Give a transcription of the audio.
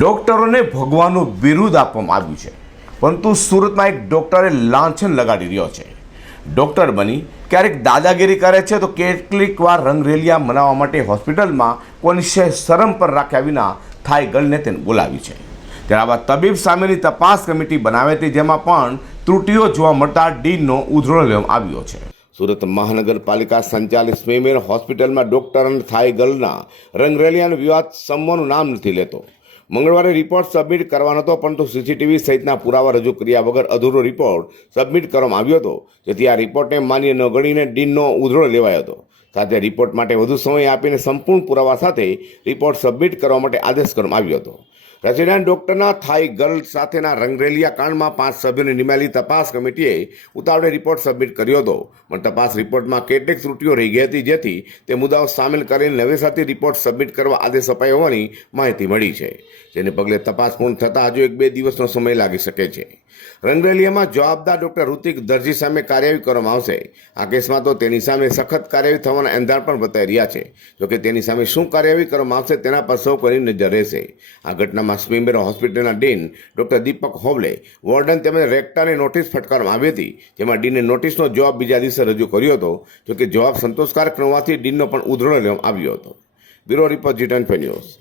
ડોક્ટરોને ભગવાનનું બિરુદ આપવામાં આવ્યું છે. પરંતુ સુરતમાં એક ડોક્ટરે લાંછન લગાડી રહ્યો છે. ડોક્ટર બની, ક્યારેક દાદાગીરી કરે છે તો કેટલીક વાર રંગરેલિયા મનાવવા માટે હોસ્પિટલમાં કોની શરમ પર રાખ્યા વિના થાઈ ગર્લને તેને બોલાવી છે. ત્યારે આવા તબીબ સામેની તપાસ કમિટી બનાવે હતી જેમાં પણ ત્રુટીઓ જોવા મળતા ડીનનો ઉધડો લેવામાં આવ્યો છે. સુરત મહાનગરપાલિકા સંચાલિત સ્વીમેર હોસ્પિટલમાં ડોક્ટર અને થાઈ ગર્લના રંગરેલિયાનો વિવાદ સમવાનું નામ નથી લેતો. મંગળવારે રિપોર્ટ સબમિટ કરવાનો હતો, પરંતુ સીસીટીવી સહિતના પુરાવા રજૂ કર્યા વગર અધૂરો રિપોર્ટ સબમિટ કરવામાં આવ્યો હતો, જેથી આ રિપોર્ટને માન્ય ન ગણીને ડીનનો ઉધરો લેવાયો હતો. સાથે રિપોર્ટ માટે વધુ સમય આપીને સંપૂર્ણ પુરાવા સાથે રિપોર્ટ સબમિટ કરવા માટે આદેશ કરવામાં આવ્યો હતો. રેસિડેન્ટ ડોક્ટરના થાઈ ગર્લ સાથેના રંગરેલિયા કાંડમાં પાંચ સભ્યોની નિમાયેલી તપાસ કમિટીએ ઉતાવળે રિપોર્ટ સબમિટ કર્યો હતો. પણ તપાસ રિપોર્ટમાં કેટલીક ત્રુટીઓ રહી ગઈ હતી, જેથી તે મુદ્દાઓ સામેલ કરીને નવેસરથી રિપોર્ટ સબમિટ કરવા આદેશ અપાયો હોવાની માહિતી મળી છે. જેને પગલે તપાસ પૂર્ણ થતાં હજુ એક બે દિવસનો સમય લાગી શકે છે. રંગરેલિયામાં જવાબદાર ડોક્ટર ઋતિક દરજી સામે કાર્યવાહી કરવામાં આવશે. આ કેસમાં તો તેની સામે સખત કાર્યવાહી થવાના એંધાણ પણ બતાવી રહ્યા છે. જોકે તેની સામે શું કાર્યવાહી કરવામાં આવશે તેના પર સૌ કોની નજર રહેશે. આ ઘટનામાં સ્વિમ્બર હોસ્પિટલના dean doctor Deepak Hoble, warden તેમજ રેક્ટાને નોટિસ ફટકારવામાં આવી હતી, જેમાં ડીને નોટિસનો જવાબ બીજા દિવસે રજૂ કર્યો હતો, જોકે જવાબ સંતોષકારક ન હોવાથી ડીનનો પણ ઉધડો લેવામાં આવ્યો હતો. બ્યુરો રિપોર્ટ જીટન ન્યૂઝ.